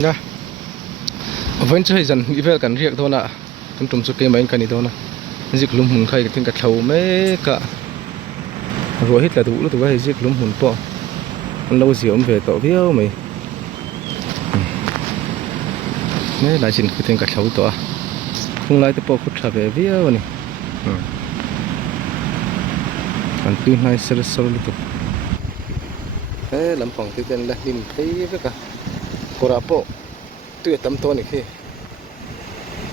nha vẫn chơi dần đi về cảnh riêng thôi nè trong trồng số cây mấy cái này thôi nè dịch lúm hùng khay cái tiếng cạch thầu mấy cả rồi hết là đủ tụi bay dịch lúm hùng po lâu xíu về tỏ viêu mày mấy lại xin cái tiếng cạch thầu tỏ không lại tụi po phút trả về viêu này còn pin này sơ sơ liên tục thế làm phòng cái tên là nhìn thấy với cả korapo tu tam to ni khi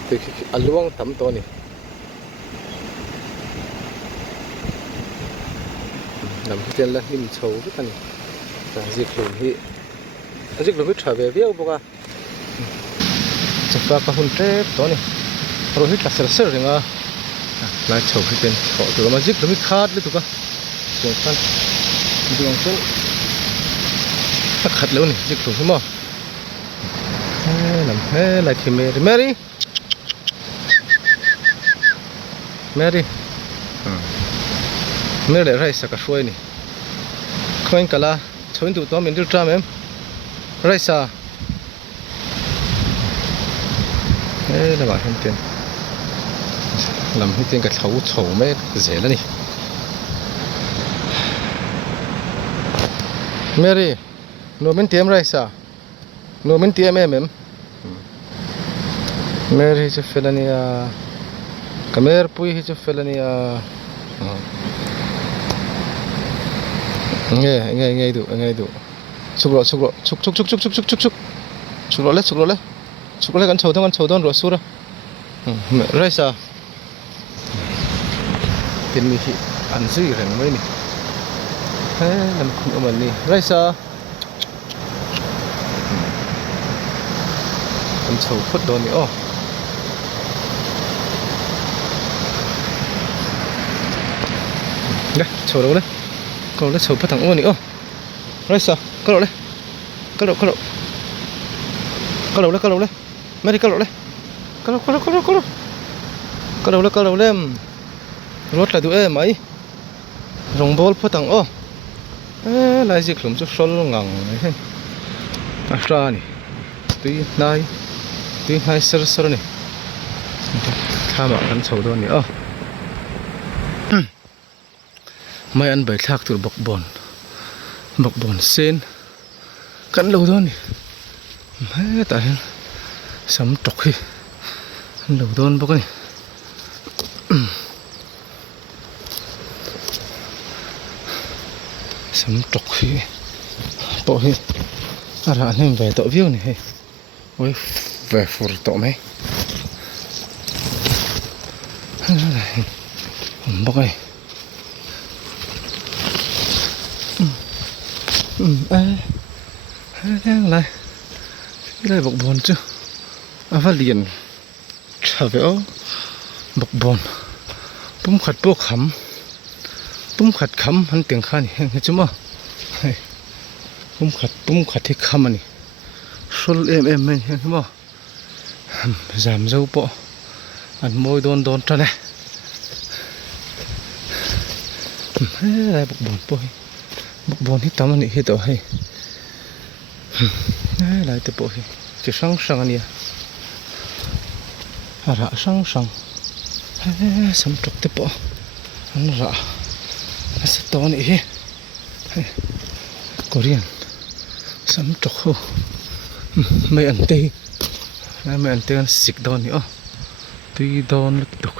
tu aluang tam to ni làm cái tên là nhìn xấu rất là là dịch lùn hít trở về viêu boka chụp qua cái hôn tép to ni rồi hít là sờ sờ rồi nga lại xấu cái tên họ tụi nó dịch lùn hít khát đấy tụi con dùng phân dùng phân khát luôn ni dịch lùn hít mà làm thế lại thì Mary để ra sạc suối này không anh cả là chơi tụi tôi mình đưa ra em ra sa thế là bạn thêm tiền làm hết tiền cả thấu thấu mấy dễ lắm này Mary nó mình tiêm ra sa nó mình tiêm em Mary cho felania Kamer pui cho felania nghe đủ sụp rồi con chầu thôi rồi sụp rồi rồi sao tiền mi ăn gì rồi mấy nè thế làm không mình đi rồi sao con chầu phất đồ nữa đây chầu đâu đấy câu lấy sầu phát thẳng luôn nữa rồi sao câu đầu đấy câu đấy mấy đi câu đầu đấy câu đầu lên rốt là tụi em mấy rồng bol phát thẳng ô lại dịch lủng chút xol ngang này ra này tuy hai sơ này tham ạ ăn sầu đó nữa mấy ăn bể thác từ bọc bồn sen cắn lâu thôi mấy tại sắm trọc khi lâu thôi bọc này sắm trọc khi bộ khi ra nên về tội viêu này ôi về phù tội mấy bọc này lại cái này bọc bồn chứ phát liền trả về bọc bồn bung khát bốc khăm hắn tiếng khan này chứ mà bung khát thì khăm này xol em mình chứ mà giảm dâu bộ ăn môi đôn cho này đây bọc bồn hít tắm này hít ở hay lại từ bộ chỉ sang anh nhỉ ra sang sắm trục từ bộ anh ra sẽ to này Korean sắm trục hồ mấy anh tê ăn xịt đòn nữa tuy đòn tục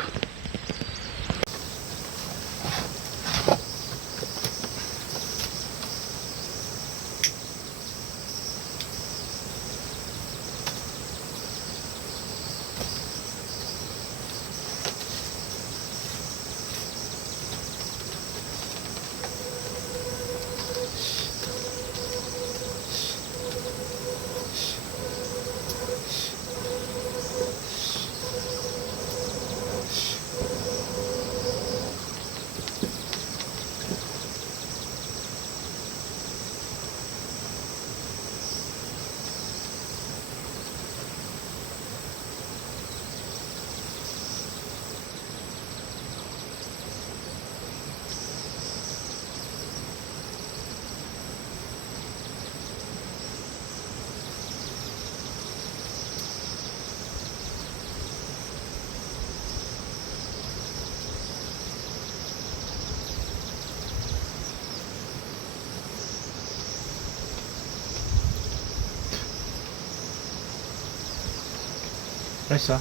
Rasa.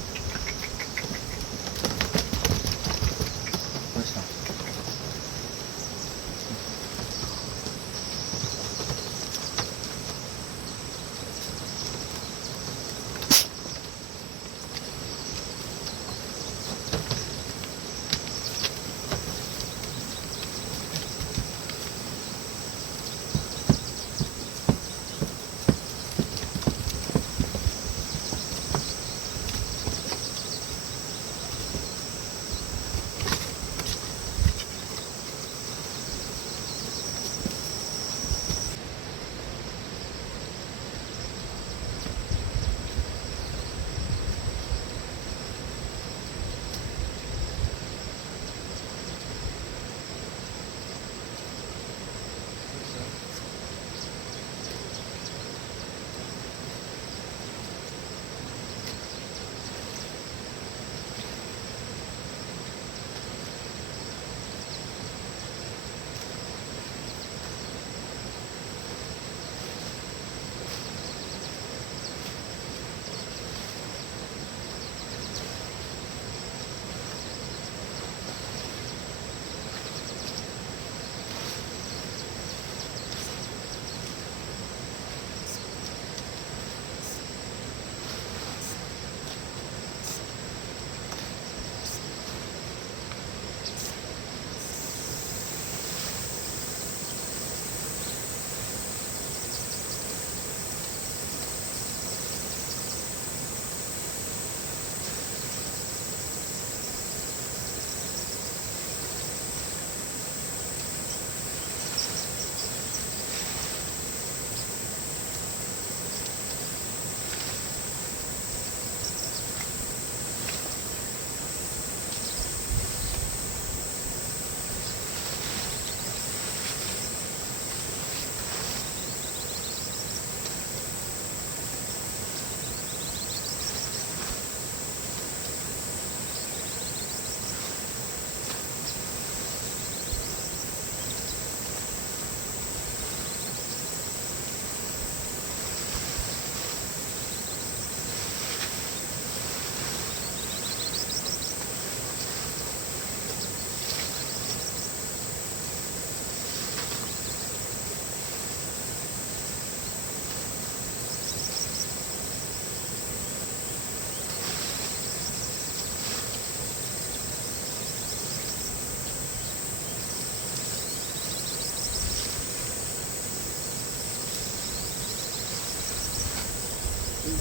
Rasa.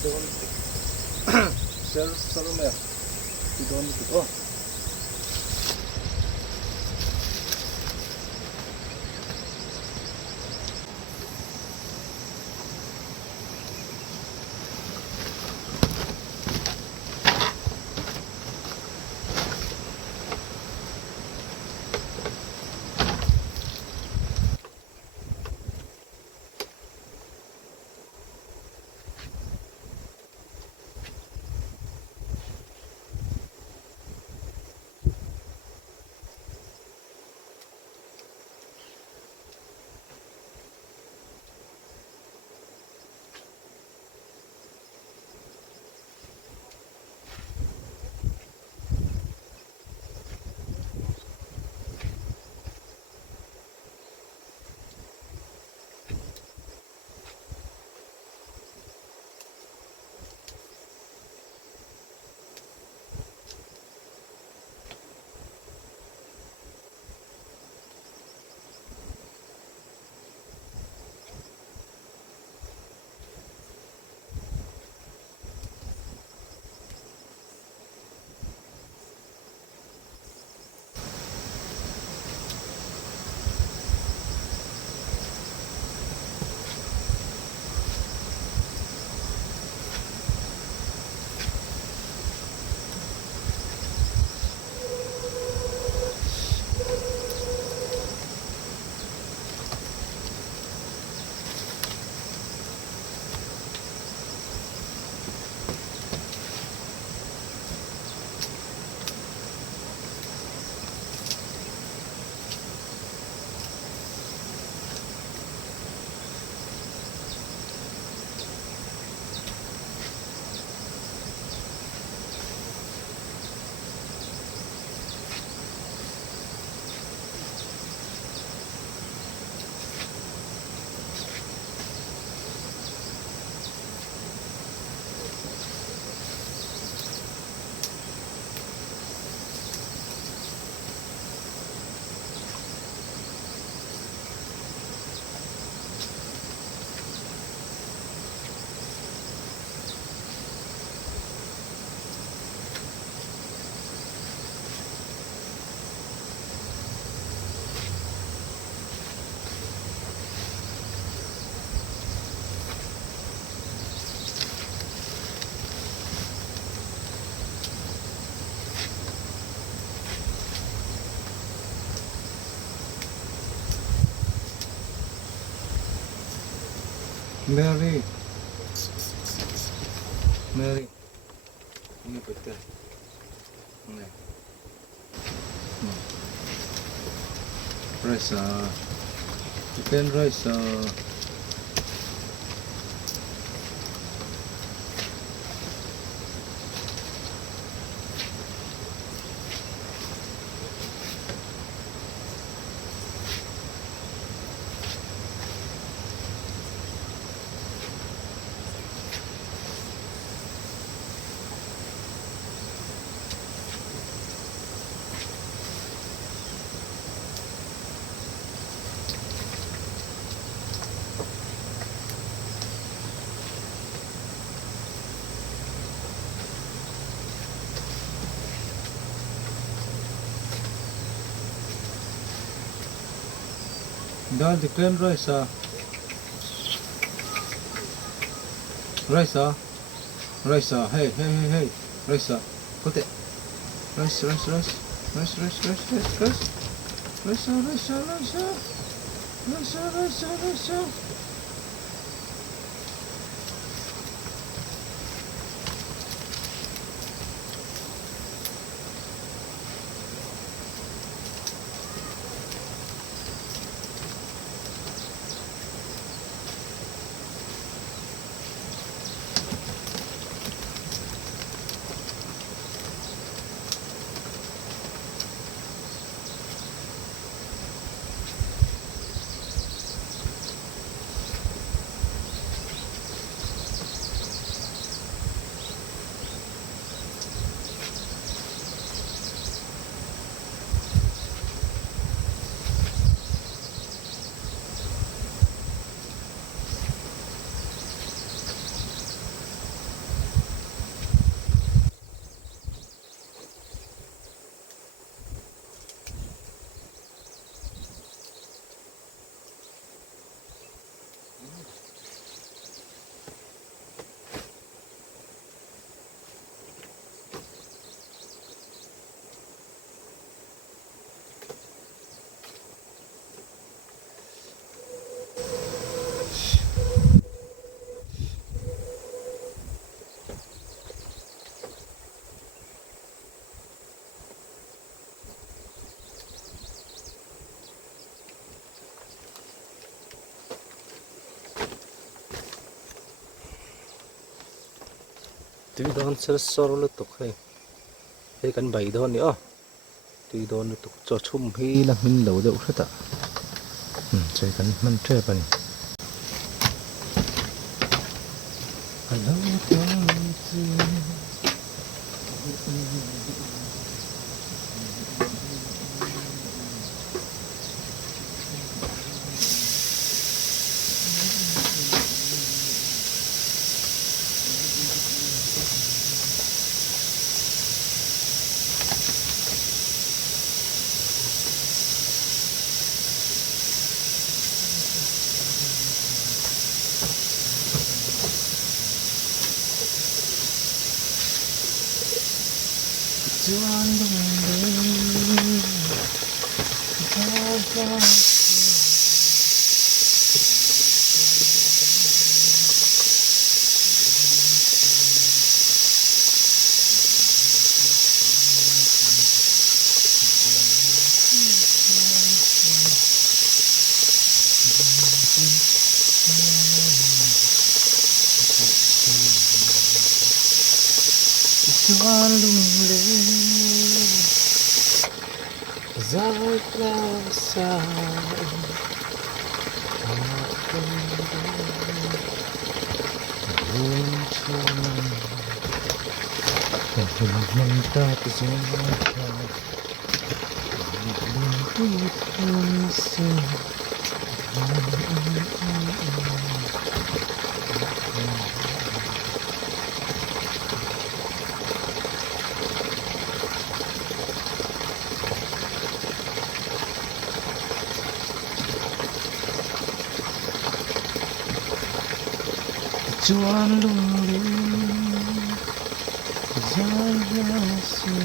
Don't sell Salome. You don't need to go. Mary. Mary. Ini betul. Ini. Rice. Chicken rice. Dal chicken rice. Rice. Rice. Hey, hey, hey, hey. Rice. Put it. Rice, rice, rice. Rice, rice, rice, rice, rice. Rice, rice, rice. Rice, rice, rice. Tuy đón sẽ soro lên tục hay hay cần bảy đón nữa tuy đón lên tục cho chung hi là mình lâu đâu hết ạ chơi cần mình chơi bận Chuan lung ling zaya se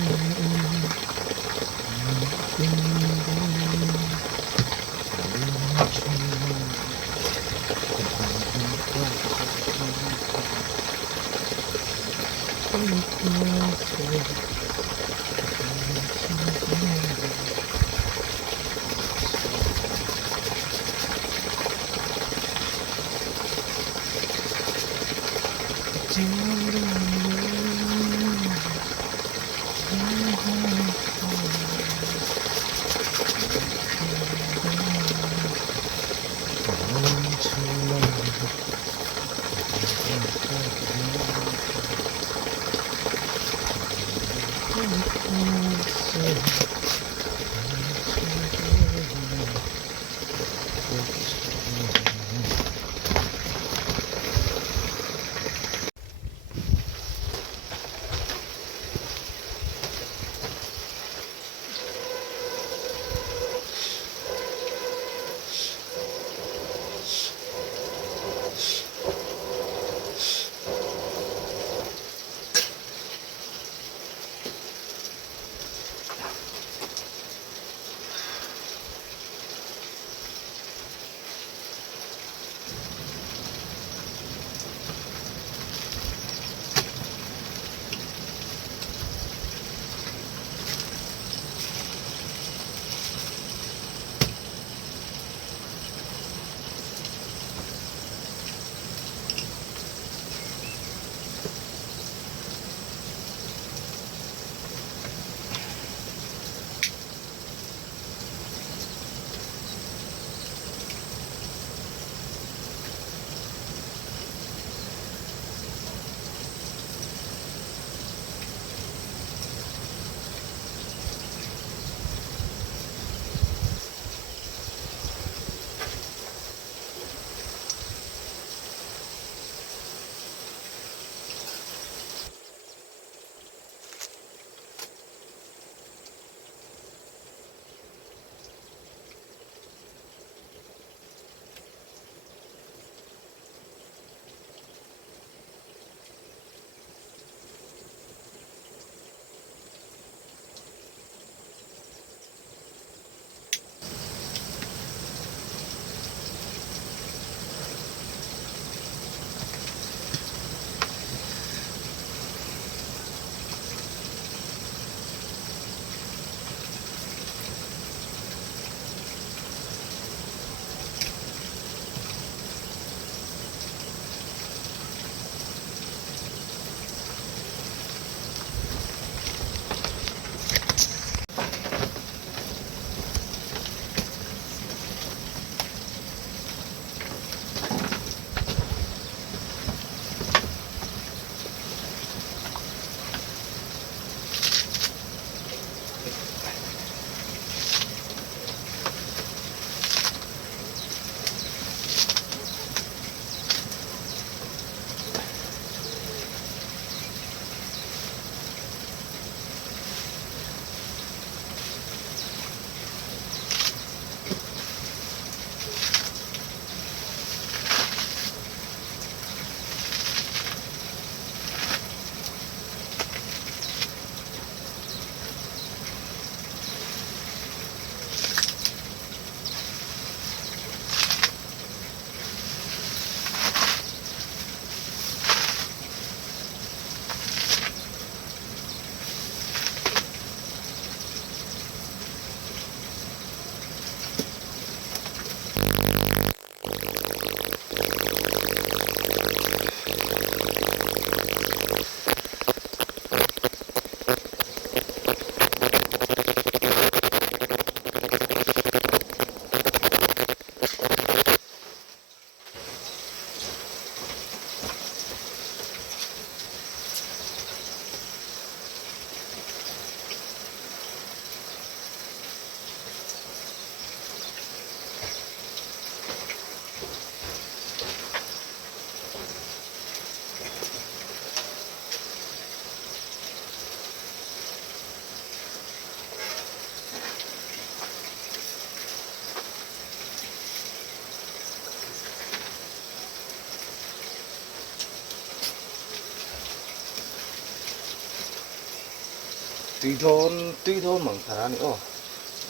tuy thôn mảng thara này ô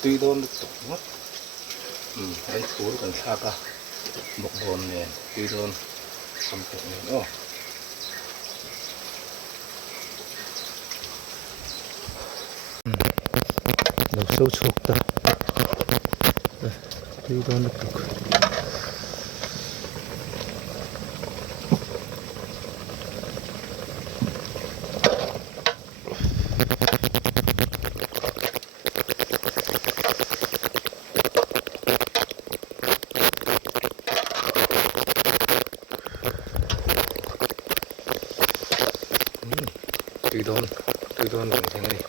tuy thôn được tục mất anh thú cần xa cả một bồn này tuy thôn không tục này ô đâu sâu chục ta đi đâu được từ đôn bằng thế này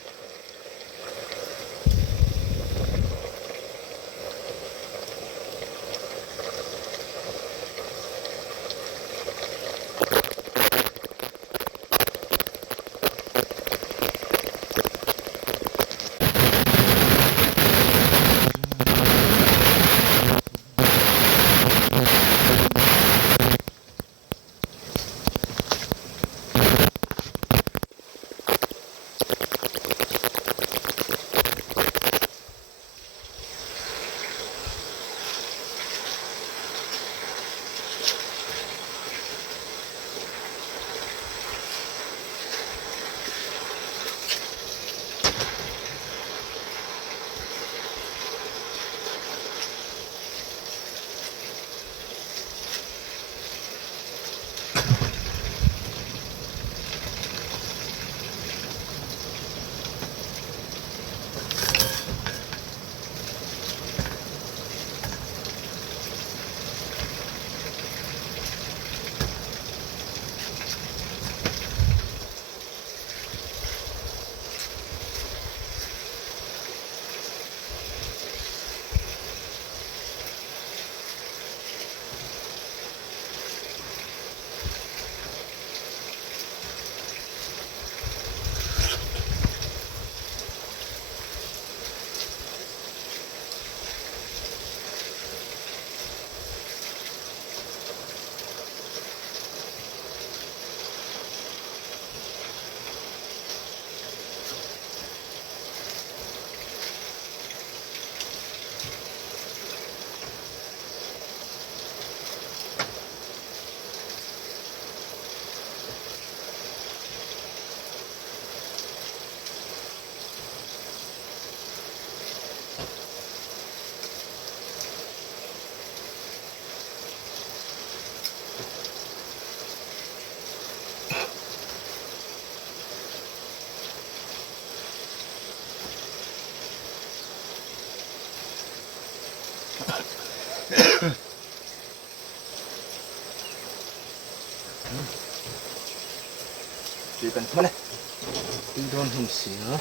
chỉ cần thôi này đi đôn hình xỉa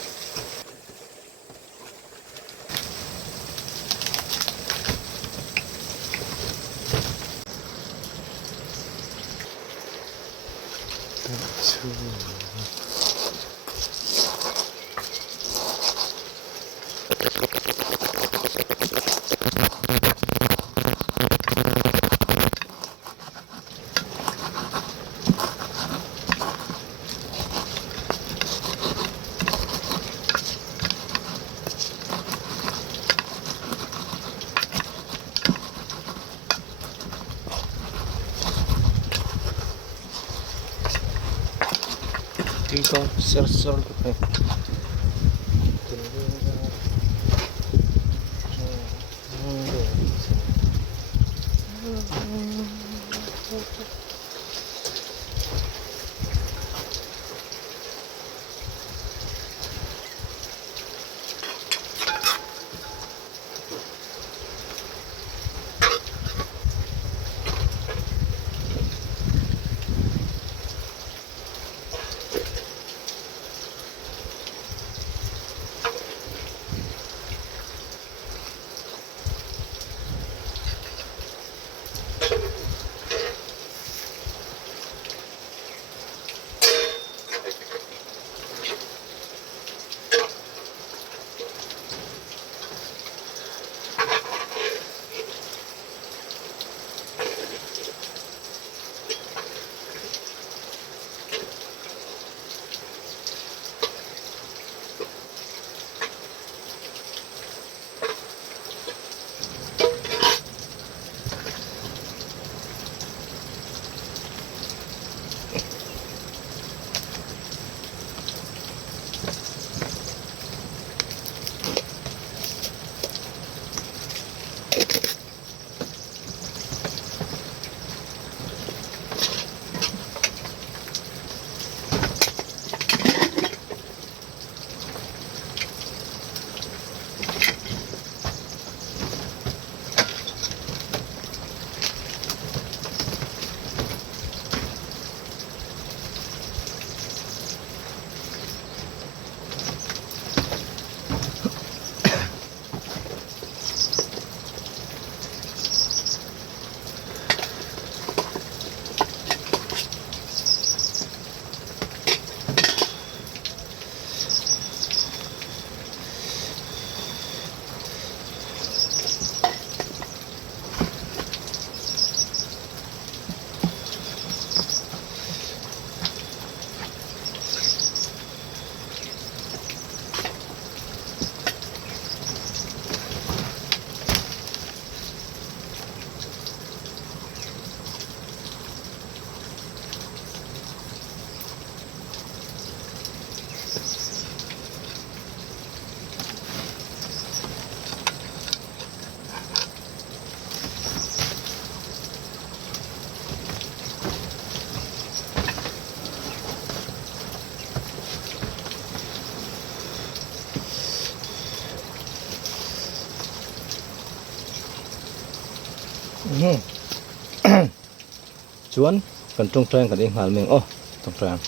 Tinggal ser-ser gitu. chuan kan tung trang kan ing hal meng tung trang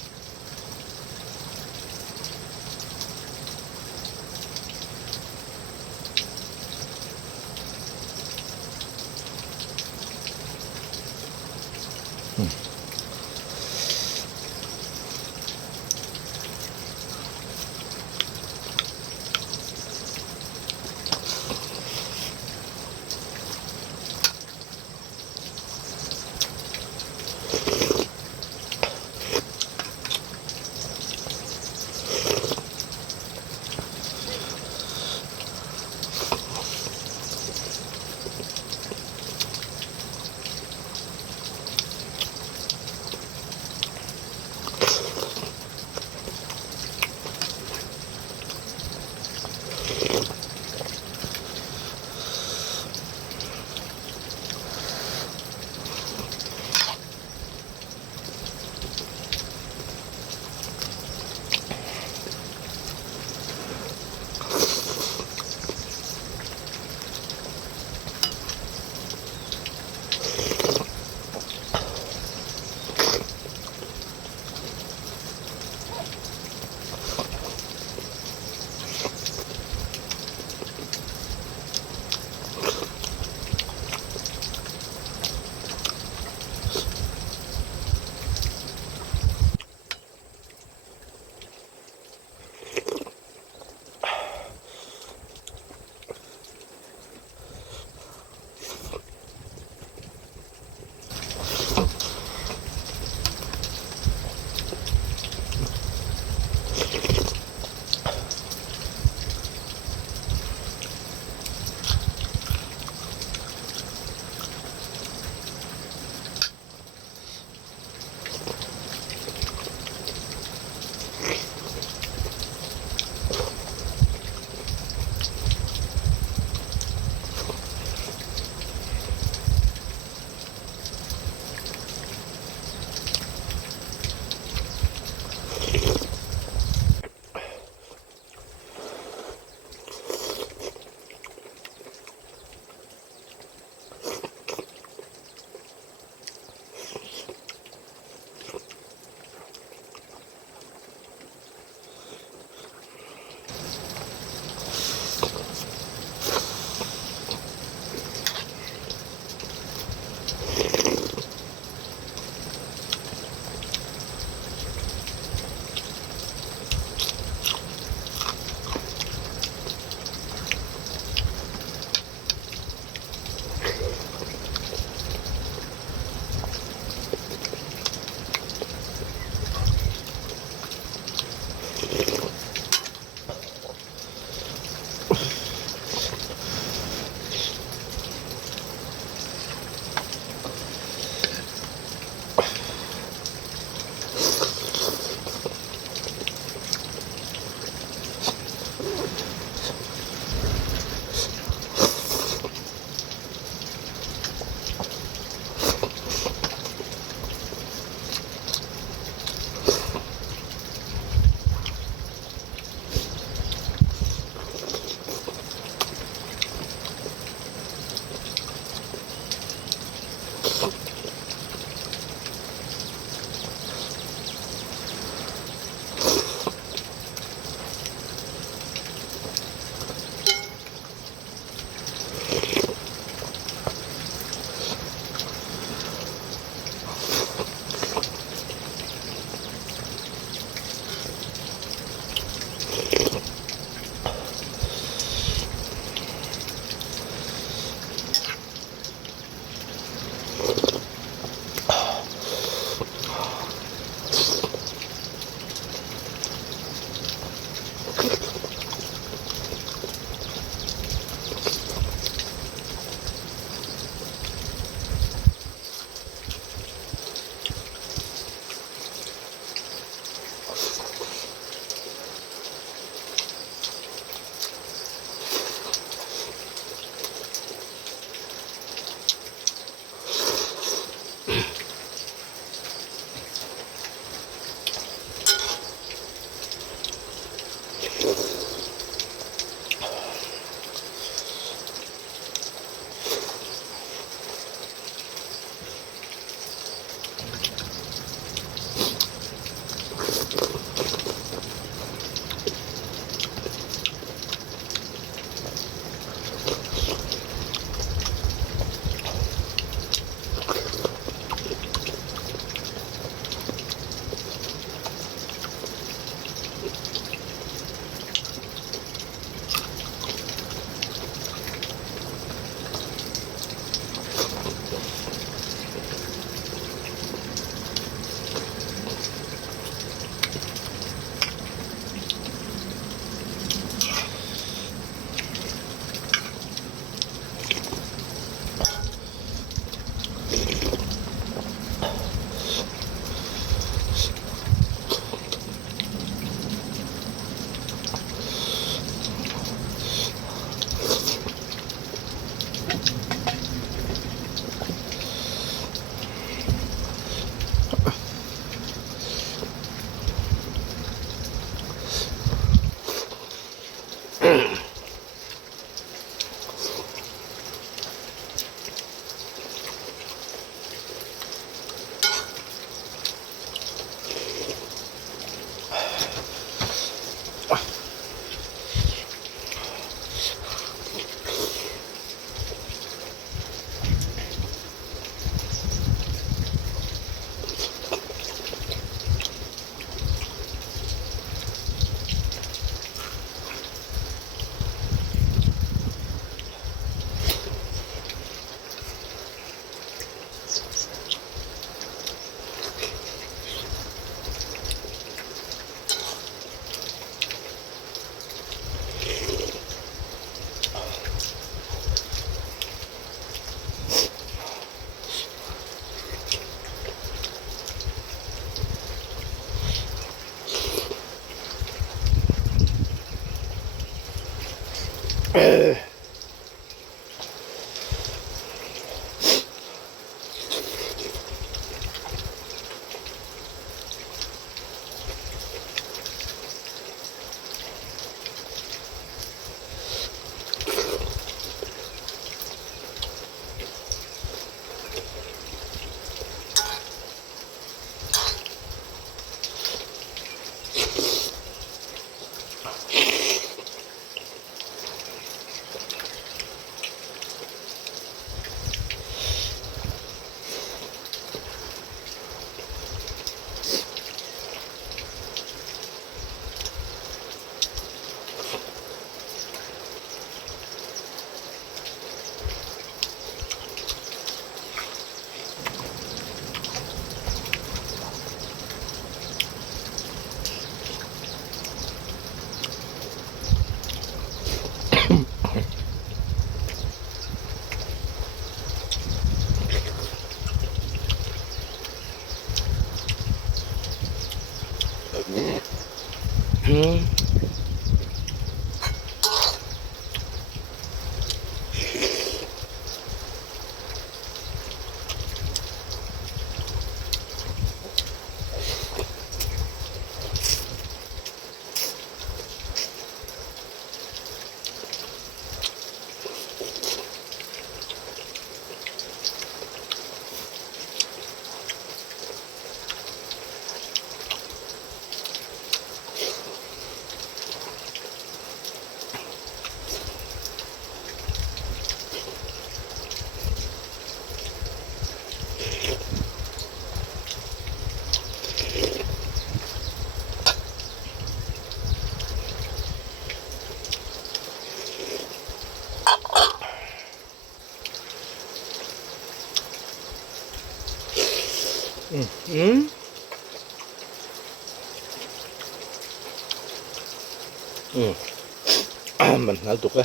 mình hal tuk le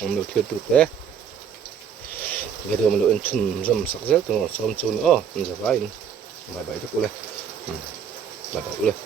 mình thir tuk le cái điều mình luyện chun dầm sắc rét từ nó sớm chun mình sẽ phải bye bye tuk le bye bye le